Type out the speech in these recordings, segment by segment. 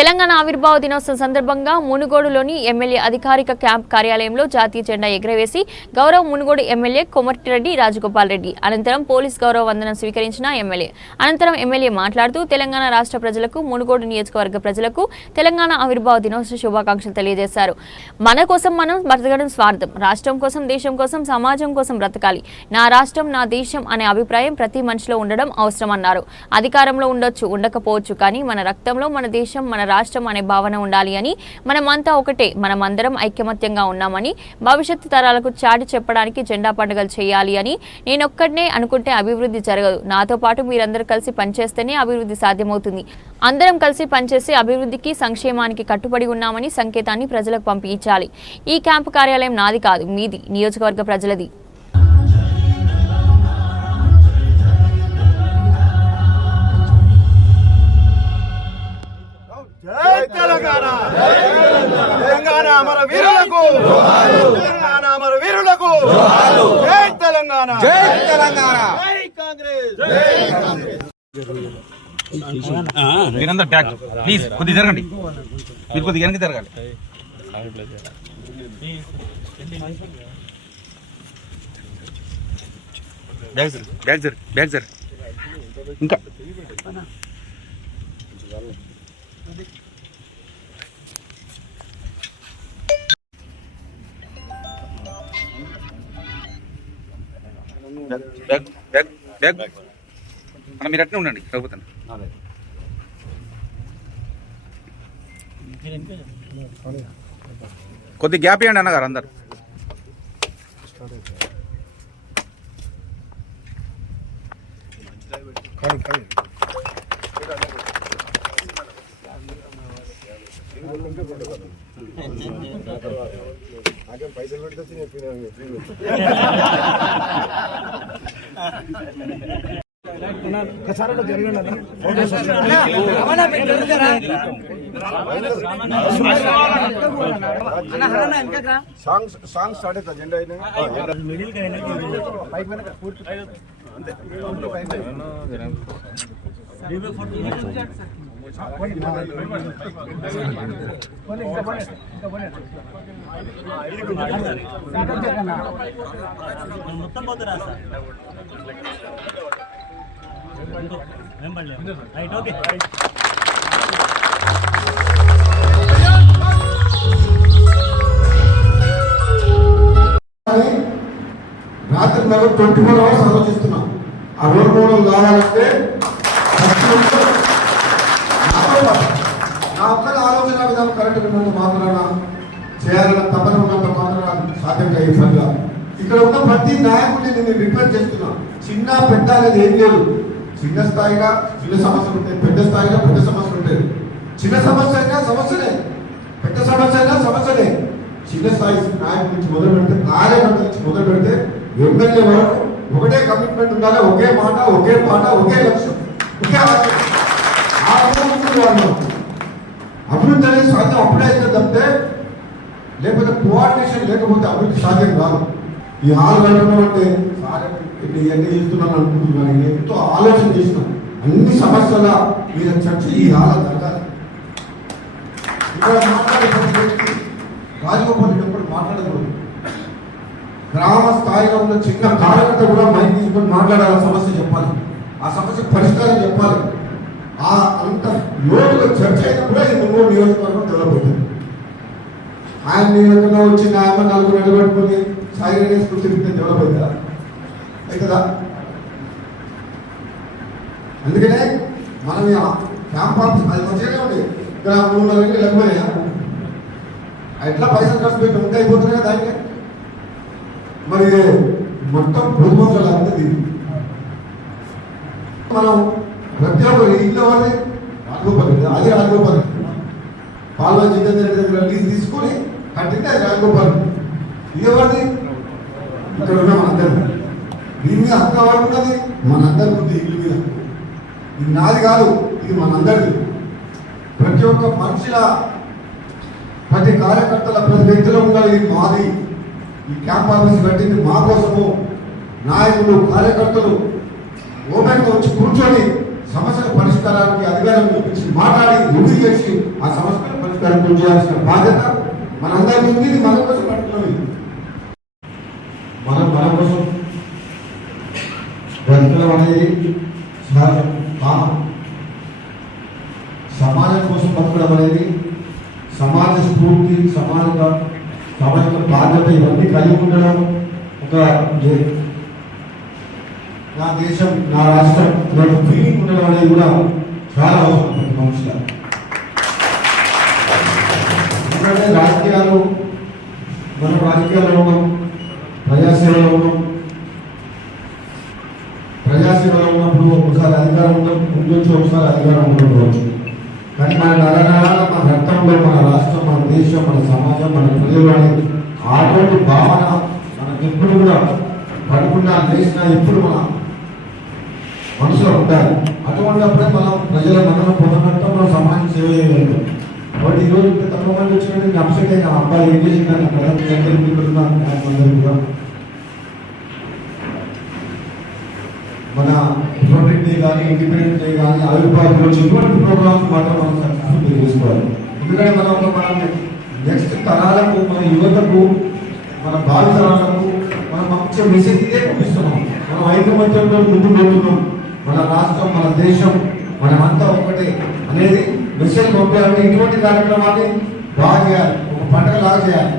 తెలంగాణ ఆవిర్భావ దినోత్సవం సందర్భంగా మునుగోడులోని ఎమ్మెల్యే అధికారిక క్యాంప్ కార్యాలయంలో జాతీయ జెండా ఎగురవేసి గౌరవ మునుగోడు ఎమ్మెల్యే కొమర్టిరెడ్డి రాజగోపాల్ రెడ్డి. అనంతరం పోలీస్ గౌరవ వందనం స్వీకరించిన ఎమ్మెల్యే. అనంతరం ఎమ్మెల్యే మాట్లాడుతూ తెలంగాణ రాష్ట్ర ప్రజలకు మునుగోడు నియోజకవర్గ ప్రజలకు తెలంగాణ ఆవిర్భావ దినోత్సవ శుభాకాంక్షలు తెలియజేశారు. మన కోసం మనం బ్రతకడం స్వార్థం. రాష్ట్రం కోసం దేశం కోసం సమాజం కోసం బ్రతకాలి. నా రాష్ట్రం నా దేశం అనే అభిప్రాయం ప్రతి మనిషిలో ఉండడం అవసరమన్నారు. అధికారంలో ఉండొచ్చు ఉండకపోవచ్చు కానీ మన రక్తంలో మన దేశం మన రాష్ట్రం అనే భావన ఉండాలి అని మనమంతా ఒకటే మనమందరం ఐకమత్యంగా ఉన్నామని భవిష్యత్తు తరాలకు చాటి చెప్పడానికి జెండా పండుగలు చేయాలి అని నేనొక్కడనే అనుకుంటే అభివృద్ధి జరగదు. నాతో పాటు మీరందరూ కలిసి పనిచేస్తేనే అభివృద్ధి సాధ్యమవుతుంది. అందరం కలిసి పనిచేసి అభివృద్ధికి సంక్షేమానికి కట్టుబడి ఉన్నామని సంకేతాన్ని ప్రజలకు పంపించాలి. ఈ క్యాంపు కార్యాలయం నాది కాదు మీది నియోజకవర్గ ప్రజలది. జై తెలంగాణ. తెలంగాణ అమర వీరులకు. తెలంగాణ అమర వీరులకు. జై తెలంగాణ. జై తెలంగాణ. జై కాంగ్రెస్. మీరందరూ బ్యాక్ ప్లీజ్ కొద్దిగా జరగండి. మీరు కొద్దిగా వెనక్కి జరగాలి. బ్యాగ్ జరు బ్యాగ్ జరు బ్యాగ్ జరు. ఇంకా. బ్యాగ్ బ్యాగ్ బ్యాగ్ అన్న మీరు అట్నే ఉండండి రఘుపతన్ కొద్ది గ్యాప్ ఇవ్వండి అన్నగారు అందరు. సాంగ్స్ సాంగ్స్ స్టార్ట్ అవుతా జెండా అయినా మొత్తం పోతురా సార్ రైట్ ఓకే రాత్రి ట్వంటీ ఫోర్ అవర్స్ ఆలోచిస్తున్నాం. ఆ రోడ్ మోడల్ కావాలంటే ప్రతి ఒక్కరు నాతో పాటు నా ఒక్కరి ఆలోచన విధానం కరెక్ట్ ఉన్నంత మాత్రాన చేయాలన్న తపన ఉన్నంత మాత్రాన సాధ్యం అయ్యే పనిగా. ఇక్కడ ఉన్న ప్రతి నాయకుడిని నేను రిక్వెస్ట్ చేస్తున్నా. చిన్న పెద్ద అనేది ఏం లేదు. చిన్న స్థాయిగా చిన్న సమస్యలు ఉంటాయి. పెద్ద స్థాయిగా పెద్ద సమస్యలు ఉంటాయి. చిన్న సమస్య అయినా సమస్యలే. పెద్ద సమస్య అయినా సమస్యలే. చిన్న స్థాయి నాయకుడి నుంచి మొదలు పెడితే కార్యకర్త నుంచి మొదలు పెడితే ఎమ్మెల్యే వరకు ఒకటే కమిట్మెంట్ ఉండాలి. ఒకే మాట ఒకే మాట ఒకే లక్ష్యం ఒకే ఆలోచన. ఆ అభివృద్ధి అనేది సాధ్యం అప్పుడే అయితే తప్పితే లేకపోతే కోఆర్డినేషన్ లేకపోతే అభివృద్ధి సాధ్యం కాదు. ఈ హాల్ కట్టడం అంటే సార్ ఎన్ని చేస్తున్నాను అనుకుంటున్నాను ఎంతో ఆలోచన చేసినాం అన్ని సమస్యల మీద చర్చ ఈ హాల జరగాలి ఇక్కడ మాట్లాడే ప్రతి వ్యక్తి రాజగోపాల్ రెడ్డి ఎప్పుడు మాట్లాడకూడదు. గ్రామ స్థాయిలో ఉన్న చిన్న కార్యకర్త కూడా మైక్ తీసుకొని మాట్లాడాలి ఆ సమస్య చెప్పాలి. ఆ సమస్య పరిష్కారం చెప్పాలి. ఆ అంత లోతుగా చర్చ అయినప్పుడే ఈ ముందు నియోజకవర్గం డెవలప్ ఆయన నియోజకంలో వచ్చిన ఆయన నలుగురు నిలబెట్టుకుని సాయి వేసుకుని తిరిగితే డెవలప్ అవుతుందా అందుకనే మనం క్యాంప్ ఆఫీస్ అది మంచిగానే ఉంది. ఇక్కడ మూడు నెలలకి లేకపోయినా ఎట్లా పైసలు ఖర్చు పెట్టి ఉంటే అయిపోతున్నాయి దానికి? మరి మొత్తం ప్రభుత్వం అందది మనం ఇల్లు వాళ్ళది రాఘోపాల్ రెడ్డి అది రాజగోపాల్ రెడ్డి పాల్వ జితేంద్ర రెడ్డి దగ్గర లీజ్ తీసుకొని కట్టింటే అది రాజగోపాల్ రెడ్డి ఇది ఎవరిది ఇక్కడ ఉన్న మనందరం. దీని మీద హక్కు ఎవరు మనందరి ఉంది ఇల్లు మీద. ఇది నాది కాదు ఇది మనందరిది. ప్రతి ఒక్క మనుషుల ప్రతి కార్యకర్తల ప్రతి వ్యక్తిలో ఉండాలి ఇది మాది. ఈ క్యాంప్ ఆఫీస్ పెట్టింది మా కోసము. నాయకులు కార్యకర్తలు ఓపెన్గా వచ్చి కూర్చొని సమస్యల పరిష్కారానికి అధికారం చూపించి మాట్లాడి రివ్యూ చేసి ఆ సమస్యల పరిష్కారం చేయాల్సిన బాధ్యత మనందరికీ ఉంది మన కోసం పట్టుకున్నది మనం మన కోసం బ్రతకడం అనేది సమాజం కోసం బతకడం అనేది సమాజ స్ఫూర్తి సమాజంగా సామాజిక బాధ్యత ఇవన్నీ కలిగి ఉండడం ఒక నా దేశం నా రాష్ట్రం నాకు ఫీలింగ్ ఉండడం అనేది కూడా చాలా అవసరం. ప్రతి ఎందుకంటే రాజకీయాలు మనం రాజకీయాల్లో ఉన్నాం ప్రజాసేవలో ఉన్నాం ప్రజాసేవలో ఉన్నప్పుడు ఒకసారి అధికారం ఉండడం ఉండొచ్చు ఒకసారి అధికారం ఉండకపోవచ్చు. కానీ మన నరనరాల మన రక్తంలో మన రాష్ట్రం మన దేశం మన సమాజం మన ప్రజలు అనే అటువంటి భావన మనకి ఎప్పుడు కూడా పడుకున్నా లేచినా ఎప్పుడు మన మనసులో ఉండాలి అటువంటిప్పుడే మనం ప్రజల మనం పొందడంతో మనం సమాజం సేవ చేయగలుగుతాం కాబట్టి ఈరోజు ఇంకా తక్కువ మంది వచ్చినట్టు అప్సెట్ అయిన అబ్బాయి ఏం చేసిందని అందరికీ కూడా. మన రిపబ్లిక్ డే కానీ ఇండిపెండెన్స్ డే కానీ ఆవిర్భావ దినోత్సవం ఇటువంటి ప్రోగ్రామ్స్ మాత్రం మనం సక్సెస్ఫుల్ చేసుకోవాలి. ఎందుకంటే మనం ఒక మన నెక్స్ట్ తరాలకు మన యువతకు మన భావి తరాలకు మనం మంచి మెసేజ్ ఇదే పంపిస్తున్నాం. మనం ఐకమత్యంలో ముందు పోతున్నాం. మన రాష్ట్రం మన దేశం మనమంతా ఒకటే అనేది మెసేజ్ పంపాలంటే ఇటువంటి కార్యక్రమాన్ని బాగా చేయాలి ఒక పండుగ లాగా చేయాలి.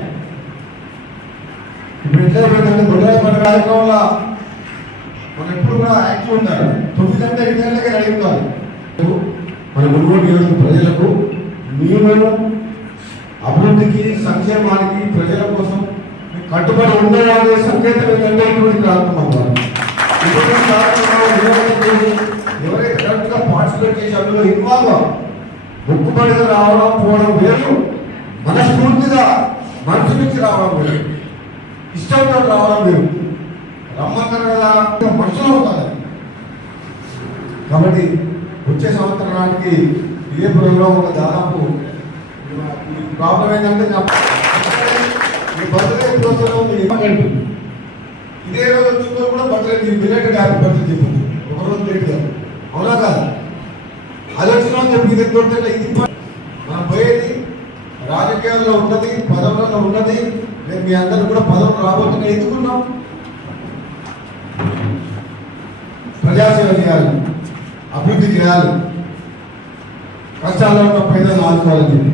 ఇప్పుడు ఎట్లా అయిపోయిందంటే గొడవ పండుగ కార్యక్రమంలో మనం ఎప్పుడు కూడా యాక్టివ్ ఉండాలి తొమ్మిది గంటల ఐదు గంటలకే రెడీ ఉండాలి మన మునుగోడు నియోజక ప్రజలకు మేము అభివృద్ధికి సంక్షేమానికి ప్రజల కోసం కట్టుబడి ఉండేవాళ్ళ సంకేతం ఏంటంటే ఇటువంటి కార్యక్రమం ఇటువంటి అందులో ఇన్వాల్వ్. అవ్వాలి. ముక్కుబడిగా రావడం పోవడం వేరు. మనస్ఫూర్తిగా మనసు నుంచి రావడం వేరు. ఇష్టంతో రావడం వేరు. రమ్మన్నారు కదా మనుషులు అవుతారు కాబట్టి వచ్చే సంవత్సరం నాటికి ఇదే ప్రోగ్రామ్ ఒక దాదాపు ప్రాబ్లం ఏంటంటే నా బర్త్డే ప్రోగ్రాం మీరు ఇదే రోజు వచ్చిందో కూడా బర్త్డే మీరు బిలేటెడ్ హ్యాపీ బర్త్డే చెప్పండి ఒక రోజు లేట్గా అవునా కాదు? అది చెప్పి ఇది కొడితే ఇది మనం పోయేది రాజకీయాల్లో ఉన్నది పదవులలో ఉన్నది మేము మీ అందరూ కూడా పదవులు రాబోతున్నాయి ఎందుకున్నాం ప్రజాసేవ చేయాలి. అభివృద్ధి చేయాలి. కష్టాల్లో ఉన్న పేదలను ఆదుకోవాలని చెప్పి.